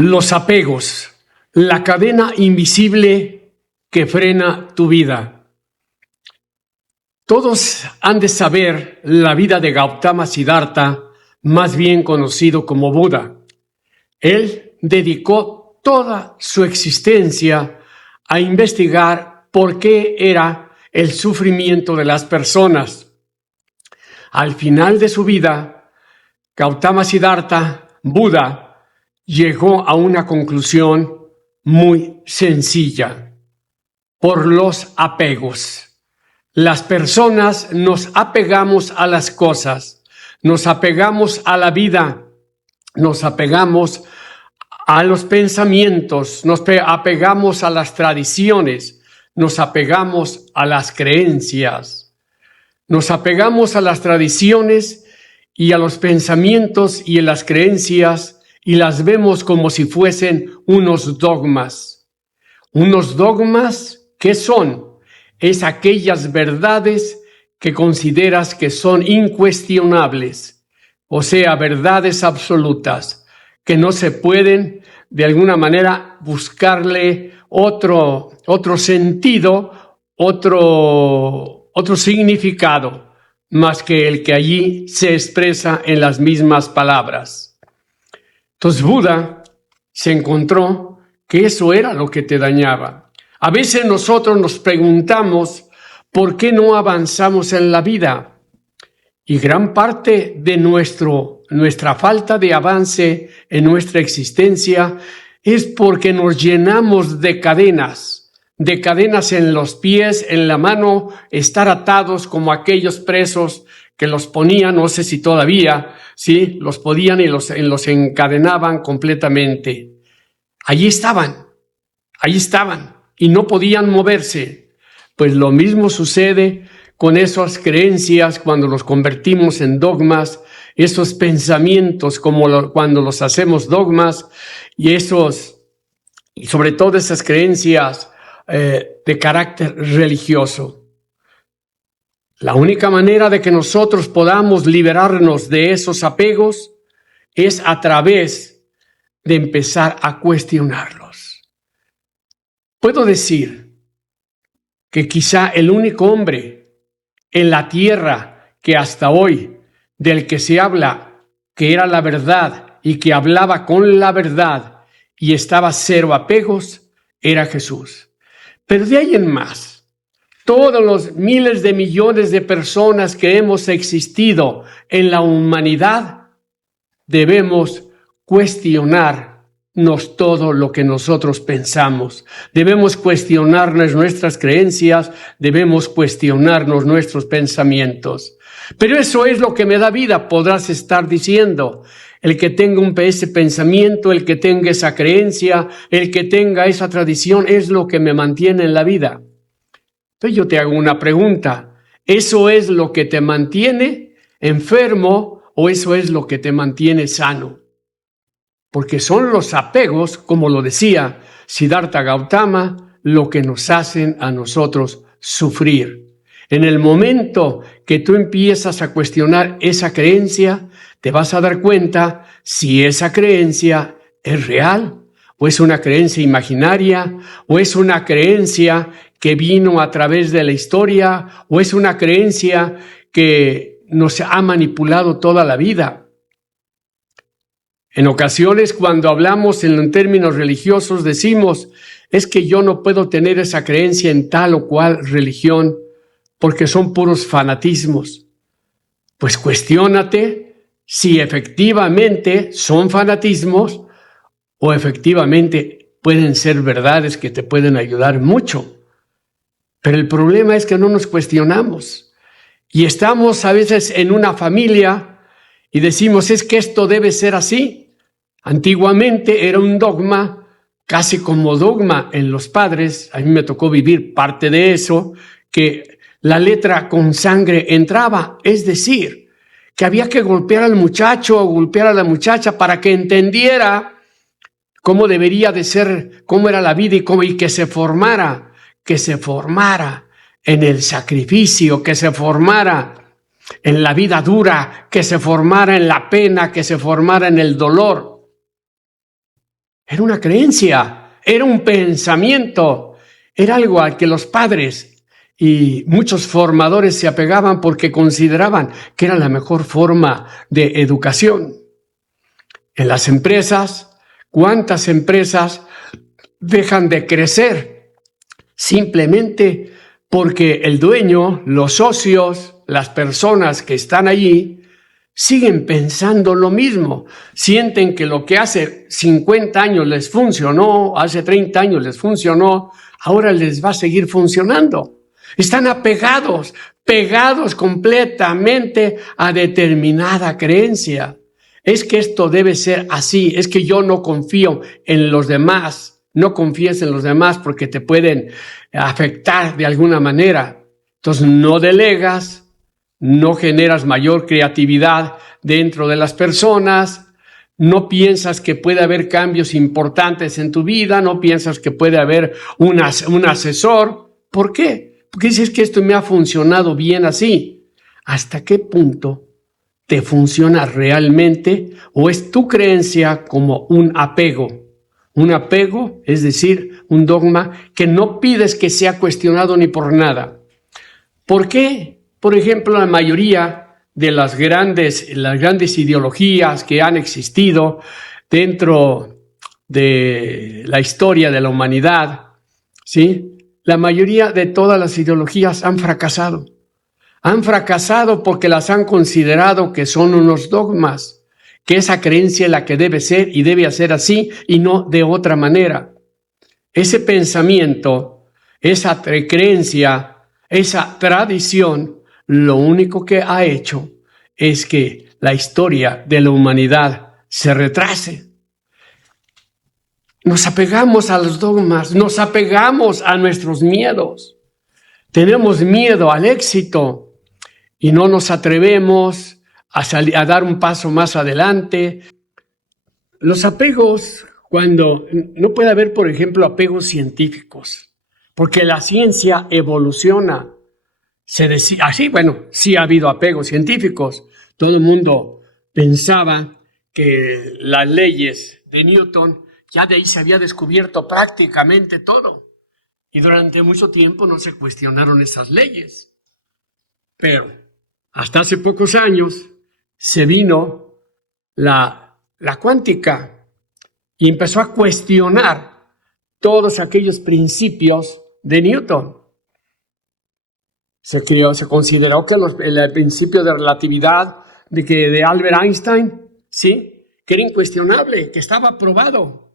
Los apegos, la cadena invisible que frena tu vida. Todos han de saber la vida de Gautama Siddhartha, más bien conocido como Buda. Él dedicó toda su existencia a investigar por qué era el sufrimiento de las personas. Al final de su vida, Gautama Siddhartha, Buda, llegó a una conclusión muy sencilla: por los apegos. Las personas nos apegamos a las cosas, nos apegamos a la vida, nos apegamos a los pensamientos, nos apegamos a las tradiciones, nos apegamos a las creencias, nos apegamos a las tradiciones y a los pensamientos y a las creencias y las vemos como si fuesen unos dogmas. ¿Unos dogmas qué son? Es aquellas verdades que consideras que son incuestionables, o sea, verdades absolutas, que no se pueden de alguna manera buscarle otro sentido, otro significado, más que el que allí se expresa en las mismas palabras. Entonces Buda se encontró que eso era lo que te dañaba. A veces nosotros nos preguntamos por qué no avanzamos en la vida, y gran parte de nuestra falta de avance en nuestra existencia es porque nos llenamos de cadenas en los pies, en la mano, estar atados como aquellos presos que los ponían, no sé si todavía, sí, los podían y los encadenaban completamente. Allí estaban. Y no podían moverse. Pues lo mismo sucede con esas creencias cuando los convertimos en dogmas, esos pensamientos cuando los hacemos dogmas y sobre todo esas creencias de carácter religioso. La única manera de que nosotros podamos liberarnos de esos apegos es a través de empezar a cuestionarlos. Puedo decir que quizá el único hombre en la tierra que hasta hoy, del que se habla que era la verdad y que hablaba con la verdad y estaba cero apegos, era Jesús. Pero de ahí en más, todos los miles de millones de personas que hemos existido en la humanidad, debemos cuestionarnos todo lo que nosotros pensamos. Debemos cuestionarnos nuestras creencias, debemos cuestionarnos nuestros pensamientos. Pero eso es lo que me da vida, podrás estar diciendo. El que tenga ese pensamiento, el que tenga esa creencia, el que tenga esa tradición, es lo que me mantiene en la vida. Entonces yo te hago una pregunta: ¿eso es lo que te mantiene enfermo o eso es lo que te mantiene sano? Porque son los apegos, como lo decía Siddhartha Gautama, lo que nos hacen a nosotros sufrir. En el momento que tú empiezas a cuestionar esa creencia, te vas a dar cuenta si esa creencia es real, o es una creencia imaginaria, o es una creencia que vino a través de la historia, o es una creencia que nos ha manipulado toda la vida. En ocasiones, cuando hablamos en términos religiosos, decimos: es que yo no puedo tener esa creencia en tal o cual religión, porque son puros fanatismos. Pues cuestiónate si efectivamente son fanatismos o efectivamente pueden ser verdades que te pueden ayudar mucho. Pero el problema es que no nos cuestionamos. Y estamos a veces en una familia y decimos: es que esto debe ser así. Antiguamente era un dogma, casi como dogma en los padres. A mí me tocó vivir parte de eso, que la letra con sangre entraba, es decir, que había que golpear al muchacho o golpear a la muchacha para que entendiera cómo debería de ser, cómo era la vida y que se formara en el sacrificio, que se formara en la vida dura, que se formara en la pena, que se formara en el dolor. Era una creencia, era un pensamiento, era algo al que los padres y muchos formadores se apegaban porque consideraban que era la mejor forma de educación. En las empresas, ¿cuántas empresas dejan de crecer simplemente porque el dueño, los socios, las personas que están allí siguen pensando lo mismo? Sienten que lo que hace 50 años les funcionó, hace 30 años les funcionó, ahora les va a seguir funcionando. Están pegados completamente a determinada creencia. Es que esto debe ser así, es que yo no confío en los demás. No confíes en los demás porque te pueden afectar de alguna manera. Entonces no delegas, no generas mayor creatividad dentro de las personas, no piensas que puede haber cambios importantes en tu vida, no piensas que puede haber un asesor. ¿Por qué? Porque dices que esto me ha funcionado bien así. ¿Hasta qué punto te funciona realmente o es tu creencia como un apego? Un apego, es decir, un dogma que no pides que sea cuestionado ni por nada. ¿Por qué? Por ejemplo, la mayoría de las grandes ideologías que han existido dentro de la historia de la humanidad, ¿sí? La mayoría de todas las ideologías han fracasado. Han fracasado porque las han considerado que son unos dogmas, que esa creencia es la que debe ser y debe ser así y no de otra manera. Ese pensamiento, esa creencia, esa tradición, lo único que ha hecho es que la historia de la humanidad se retrase. Nos apegamos a los dogmas, nos apegamos a nuestros miedos. Tenemos miedo al éxito y no nos atrevemos a dar un paso más adelante. Los apegos, cuando no puede haber, por ejemplo, apegos científicos, porque la ciencia evoluciona. Se decía así, bueno, sí ha habido apegos científicos. Todo el mundo pensaba que las leyes de Newton, ya de ahí se había descubierto prácticamente todo. Y durante mucho tiempo no se cuestionaron esas leyes. Pero hasta hace pocos años se vino la cuántica y empezó a cuestionar todos aquellos principios de Newton. Se consideró que el principio de relatividad de Albert Einstein, ¿sí?, que era incuestionable, que estaba probado.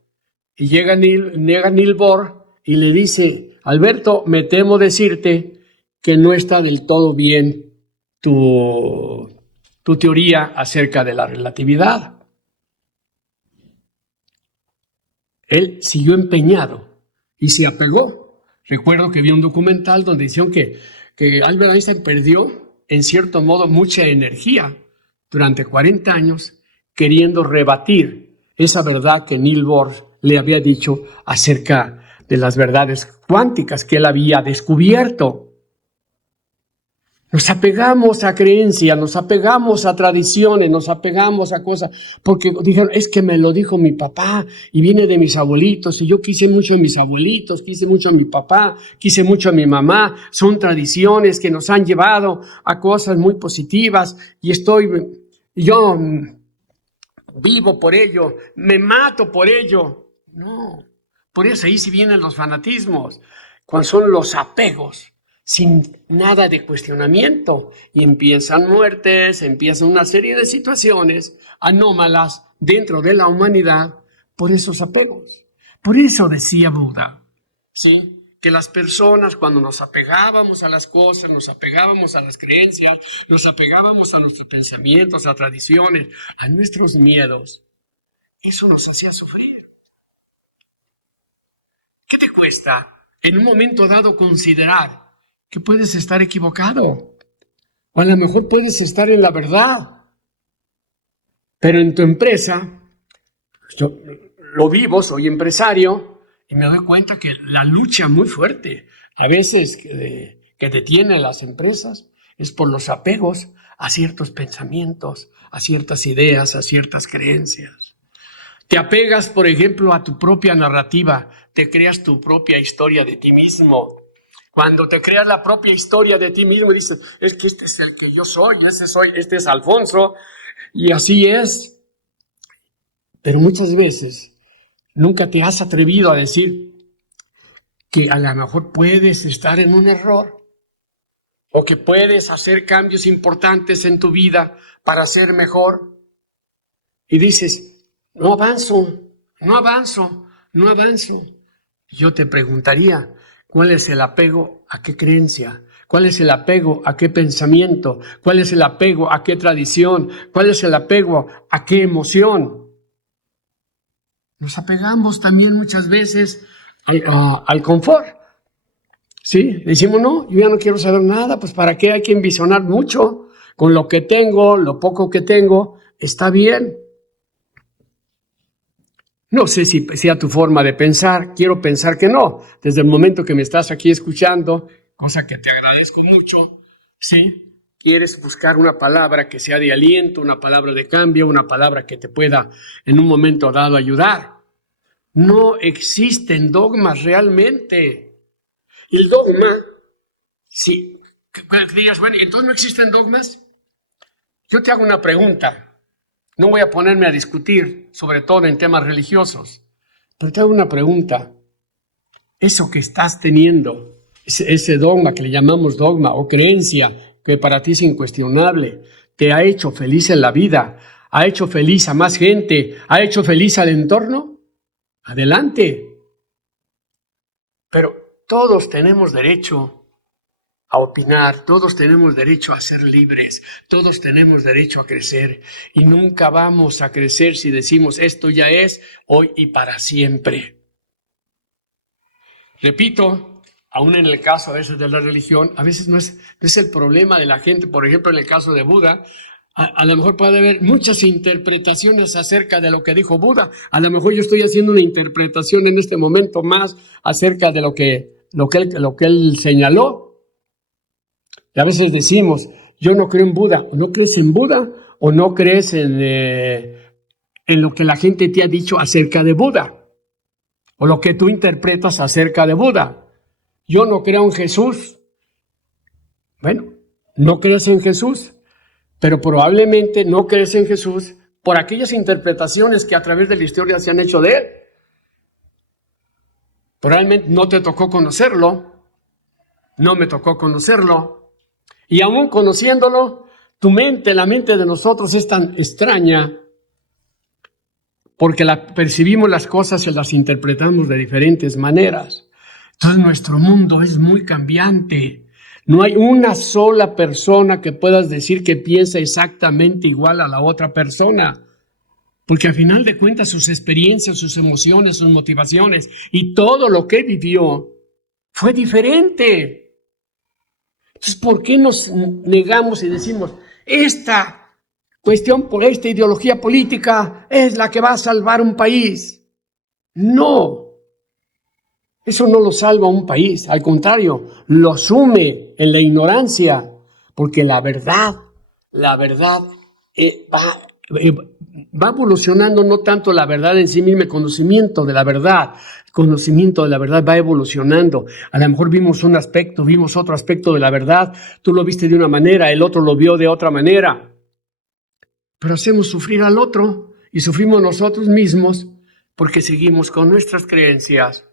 Y llega Niels Bohr y le dice: Alberto, me temo decirte que no está del todo bien tu teoría acerca de la relatividad. Él siguió empeñado y se apegó. Recuerdo que vi un documental donde dijeron que Albert Einstein perdió, en cierto modo, mucha energía durante 40 años queriendo rebatir esa verdad que Niels Bohr le había dicho acerca de las verdades cuánticas que él había descubierto. Nos apegamos a creencias, nos apegamos a tradiciones, nos apegamos a cosas, porque dijeron, es que me lo dijo mi papá y viene de mis abuelitos, y yo quise mucho a mis abuelitos, quise mucho a mi papá, quise mucho a mi mamá. Son tradiciones que nos han llevado a cosas muy positivas y yo vivo por ello, me mato por ello. No, por eso ahí sí vienen los fanatismos, cuando son los apegos sin nada de cuestionamiento, y empiezan muertes, empiezan una serie de situaciones anómalas dentro de la humanidad por esos apegos. Por eso decía Buda, ¿sí?, que las personas, cuando nos apegábamos a las cosas, nos apegábamos a las creencias, nos apegábamos a nuestros pensamientos, a tradiciones, a nuestros miedos, eso nos hacía sufrir. ¿Qué te cuesta en un momento dado considerar que puedes estar equivocado? O a lo mejor puedes estar en la verdad. Pero en tu empresa, yo lo vivo, soy empresario, y me doy cuenta que la lucha muy fuerte, a veces que detiene a las empresas, es por los apegos a ciertos pensamientos, a ciertas ideas, a ciertas creencias. Te apegas, por ejemplo, a tu propia narrativa, te creas tu propia historia de ti mismo. Cuando te creas la propia historia de ti mismo, dices, es que este es el que yo soy, este es Alfonso, y así es. Pero muchas veces nunca te has atrevido a decir que a lo mejor puedes estar en un error o que puedes hacer cambios importantes en tu vida para ser mejor. Y dices, no avanzo. Yo te preguntaría, ¿cuál es el apego a qué creencia? ¿Cuál es el apego a qué pensamiento? ¿Cuál es el apego a qué tradición? ¿Cuál es el apego a qué emoción? Nos apegamos también muchas veces al confort. ¿Sí? Decimos, no, yo ya no quiero saber nada, pues ¿para qué hay que ambicionar mucho? Con lo que tengo, lo poco que tengo, está bien. No sé si sea tu forma de pensar, quiero pensar que no. Desde el momento que me estás aquí escuchando, cosa que te agradezco mucho, ¿sí? Quieres buscar una palabra que sea de aliento, una palabra de cambio, una palabra que te pueda en un momento dado ayudar. No existen dogmas realmente. El dogma, sí, que digas, bueno, ¿entonces no existen dogmas? Yo te hago una pregunta. No voy a ponerme a discutir, sobre todo en temas religiosos, pero te hago una pregunta. Eso que estás teniendo, ese dogma que le llamamos dogma o creencia, que para ti es incuestionable, ¿te ha hecho feliz en la vida? ¿Ha hecho feliz a más gente? ¿Ha hecho feliz al entorno? Adelante. Pero todos tenemos derecho a opinar, todos tenemos derecho a ser libres, todos tenemos derecho a crecer y nunca vamos a crecer si decimos esto ya es hoy y para siempre. Repito, aún en el caso a veces de la religión, a veces no es el problema de la gente. Por ejemplo, en el caso de Buda, a lo mejor puede haber muchas interpretaciones acerca de lo que dijo Buda. A lo mejor yo estoy haciendo una interpretación en este momento más acerca de lo que él señaló. Y a veces decimos, yo no creo en Buda, o no crees en Buda, o no crees en lo que la gente te ha dicho acerca de Buda, o lo que tú interpretas acerca de Buda. Yo no creo en Jesús. Bueno, no crees en Jesús, pero probablemente no crees en Jesús por aquellas interpretaciones que a través de la historia se han hecho de él. Probablemente no te tocó conocerlo, no me tocó conocerlo. Y aún conociéndolo, la mente de nosotros es tan extraña porque percibimos las cosas y las interpretamos de diferentes maneras. Entonces nuestro mundo es muy cambiante. No hay una sola persona que puedas decir que piensa exactamente igual a la otra persona. Porque al final de cuentas sus experiencias, sus emociones, sus motivaciones y todo lo que vivió fue diferente. Entonces, ¿por qué nos negamos y decimos, esta cuestión por esta ideología política es la que va a salvar un país? No, eso no lo salva un país, al contrario, lo sume en la ignorancia, porque la verdad va evolucionando, no tanto la verdad en sí misma, el conocimiento de la verdad va evolucionando. A lo mejor vimos un aspecto, vimos otro aspecto de la verdad, tú lo viste de una manera, el otro lo vio de otra manera, pero hacemos sufrir al otro y sufrimos nosotros mismos porque seguimos con nuestras creencias,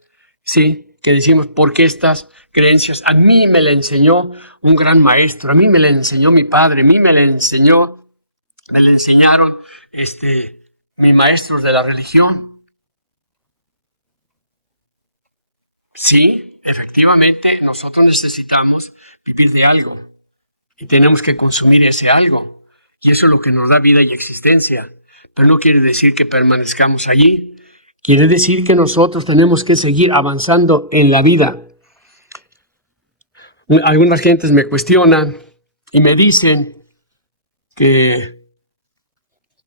¿sí? Que decimos, porque estas creencias a mí me la enseñó un gran maestro, a mí me la enseñó mi padre, a mí me la enseñaron mis maestros de la religión. Sí, efectivamente, nosotros necesitamos vivir de algo y tenemos que consumir ese algo. Y eso es lo que nos da vida y existencia. Pero no quiere decir que permanezcamos allí. Quiere decir que nosotros tenemos que seguir avanzando en la vida. Algunas gentes me cuestionan y me dicen que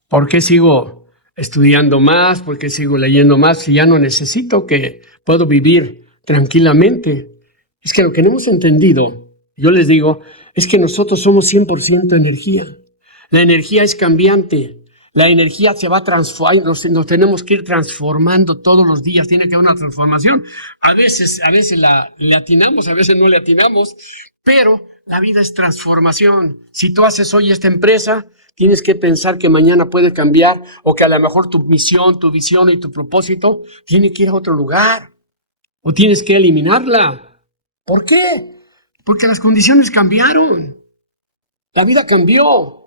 ¿por qué sigo estudiando más? ¿Por qué sigo leyendo más? Si ya no necesito, que puedo vivir tranquilamente. Es que lo que no hemos entendido, yo les digo, es que nosotros somos 100% energía. La energía es cambiante. La energía se va transformando, nos tenemos que ir transformando todos los días, tiene que haber una transformación. A veces le atinamos, a veces no le atinamos, pero la vida es transformación. Si tú haces hoy esta empresa, tienes que pensar que mañana puede cambiar o que a lo mejor tu misión, tu visión y tu propósito tiene que ir a otro lugar o tienes que eliminarla. ¿Por qué? Porque las condiciones cambiaron. La vida cambió.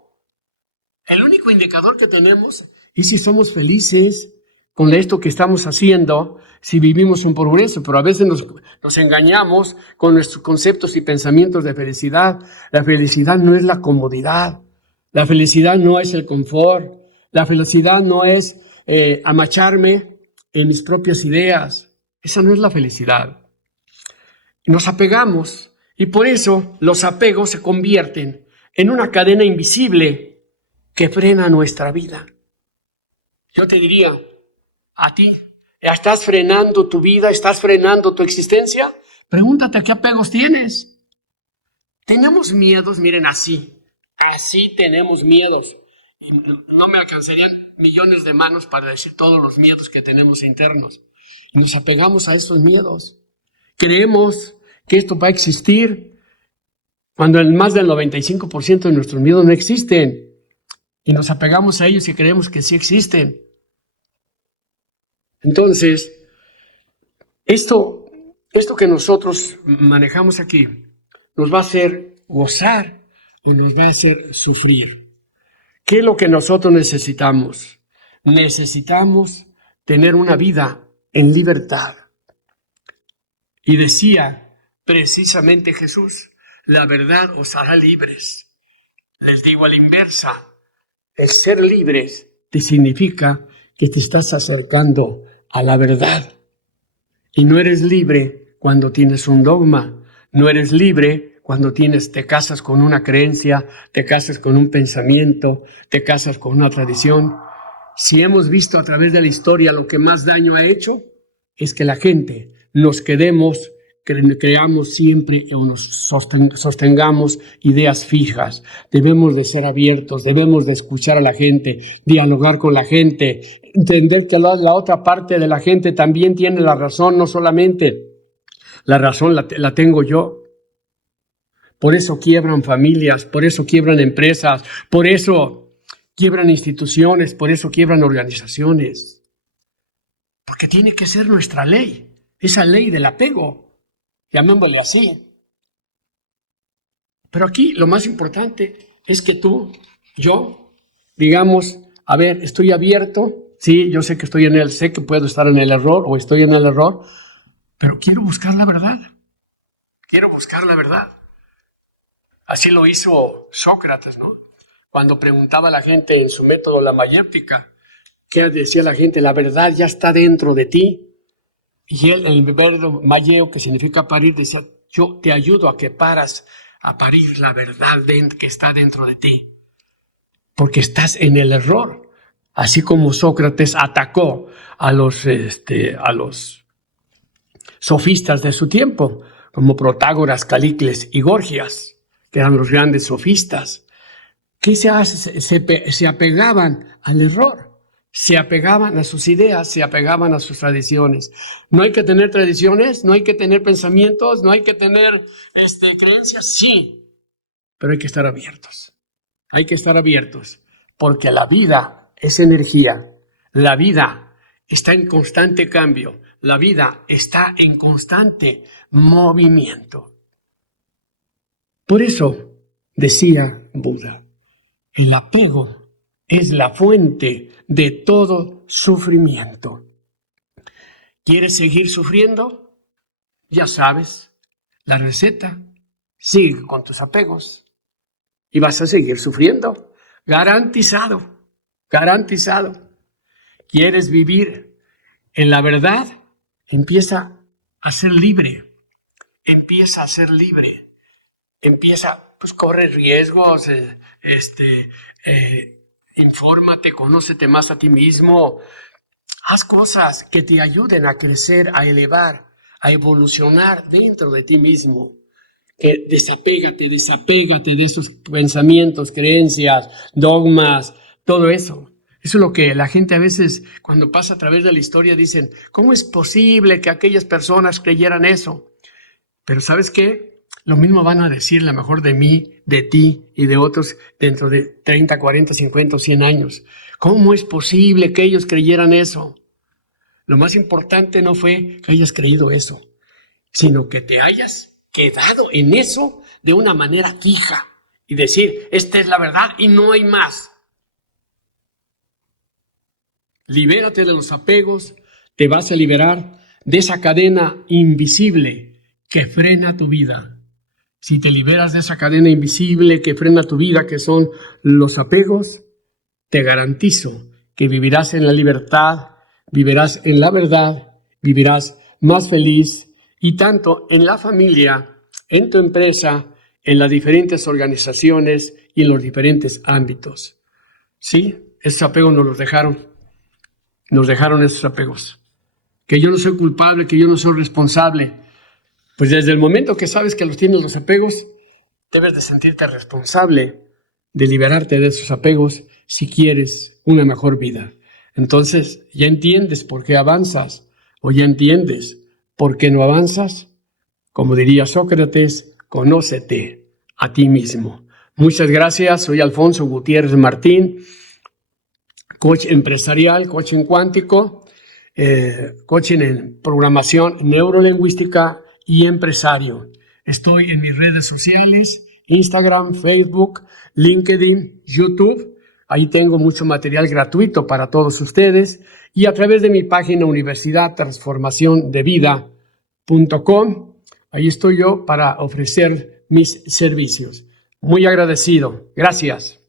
El único indicador que tenemos es si somos felices con esto que estamos haciendo, si vivimos un progreso, pero a veces nos engañamos con nuestros conceptos y pensamientos de felicidad. La felicidad no es la comodidad, la felicidad no es el confort, la felicidad no es amacharme en mis propias ideas. Esa no es la felicidad. Nos apegamos y por eso los apegos se convierten en una cadena invisible que frena nuestra vida. Yo te diría, a ti, ¿estás frenando tu vida? ¿Estás frenando tu existencia? Pregúntate qué apegos tienes. Tenemos miedos, miren, así tenemos miedos. Y no me alcanzarían millones de manos para decir todos los miedos que tenemos internos. Y nos apegamos a esos miedos. Creemos que esto va a existir cuando más del 95% de nuestros miedos no existen. Y nos apegamos a ellos y creemos que sí existen. Entonces, esto que nosotros manejamos aquí nos va a hacer gozar o nos va a hacer sufrir. ¿Qué es lo que nosotros necesitamos? Necesitamos tener una vida en libertad. Y decía precisamente Jesús, la verdad os hará libres. Les digo a la inversa, el ser libres te significa que te estás acercando a la verdad. Y no eres libre cuando tienes un dogma. No eres libre cuando te casas con una creencia, te casas con un pensamiento, te casas con una tradición. Si hemos visto a través de la historia lo que más daño ha hecho, es que la gente nos creamos siempre o nos sostengamos ideas fijas. Debemos de ser abiertos, debemos de escuchar a la gente, dialogar con la gente, entender que la otra parte de la gente también tiene la razón, no solamente la razón la tengo yo. Por eso quiebran familias, por eso quiebran empresas, por eso quiebran instituciones, por eso quiebran organizaciones. Porque tiene que ser nuestra ley, esa ley del apego. Llamémosle así. Pero aquí lo más importante es que tú, yo, digamos, a ver, estoy abierto, sí, yo sé que sé que puedo estar en el error o estoy en el error, pero quiero buscar la verdad. Quiero buscar la verdad. Así lo hizo Sócrates, ¿no? Cuando preguntaba a la gente en su método la mayéutica, ¿qué decía la gente? La verdad ya está dentro de ti. Y él, el verbo mayeo, que significa parir, decía, yo te ayudo a que a parir la verdad que está dentro de ti. Porque estás en el error. Así como Sócrates atacó a los sofistas de su tiempo, como Protágoras, Calícles y Gorgias, que eran los grandes sofistas. ¿Qué se hace? Se apegaban al error. Se apegaban a sus ideas, se apegaban a sus tradiciones. No hay que tener tradiciones, no hay que tener pensamientos, no hay que tener creencias, sí, pero hay que estar abiertos. Hay que estar abiertos, porque la vida es energía, la vida está en constante cambio, la vida está en constante movimiento. Por eso decía Buda, el apego es la fuente de todo sufrimiento. ¿Quieres seguir sufriendo? Ya sabes, la receta. Sigue con tus apegos y vas a seguir sufriendo. Garantizado, garantizado. ¿Quieres vivir en la verdad? Empieza a ser libre. Empieza a ser libre. Empieza, pues corre riesgos, infórmate, conócete más a ti mismo, haz cosas que te ayuden a crecer, a elevar, a evolucionar dentro de ti mismo. Desapégate de esos pensamientos, creencias, dogmas, todo eso. Eso es lo que la gente a veces, cuando pasa a través de la historia, dicen, ¿cómo es posible que aquellas personas creyeran eso? Pero ¿sabes qué? Lo mismo van a decir a lo mejor de mí, de ti y de otros dentro de 30, 40, 50 o 100 años. ¿Cómo es posible que ellos creyeran eso? Lo más importante no fue que hayas creído eso, sino que te hayas quedado en eso de una manera fija y decir, esta es la verdad y no hay más. Libérate de los apegos, te vas a liberar de esa cadena invisible que frena tu vida. Si te liberas de esa cadena invisible que frena tu vida, que son los apegos, te garantizo que vivirás en la libertad, vivirás en la verdad, vivirás más feliz y tanto en la familia, en tu empresa, en las diferentes organizaciones y en los diferentes ámbitos. Sí, esos apegos nos dejaron esos apegos. Que yo no soy culpable, que yo no soy responsable. Pues desde el momento que sabes que los tienes los apegos, debes de sentirte responsable de liberarte de esos apegos si quieres una mejor vida. Entonces, ¿ya entiendes por qué avanzas? ¿O ya entiendes por qué no avanzas? Como diría Sócrates, conócete a ti mismo. Muchas gracias. Soy Alfonso Gutiérrez Martín, coach empresarial, coaching cuántico, coaching en programación neurolingüística y empresario. Estoy en mis redes sociales, Instagram, Facebook, LinkedIn, YouTube. Ahí tengo mucho material gratuito para todos ustedes y a través de mi página universidadtransformaciondevida.com. Ahí estoy yo para ofrecer mis servicios. Muy agradecido. Gracias.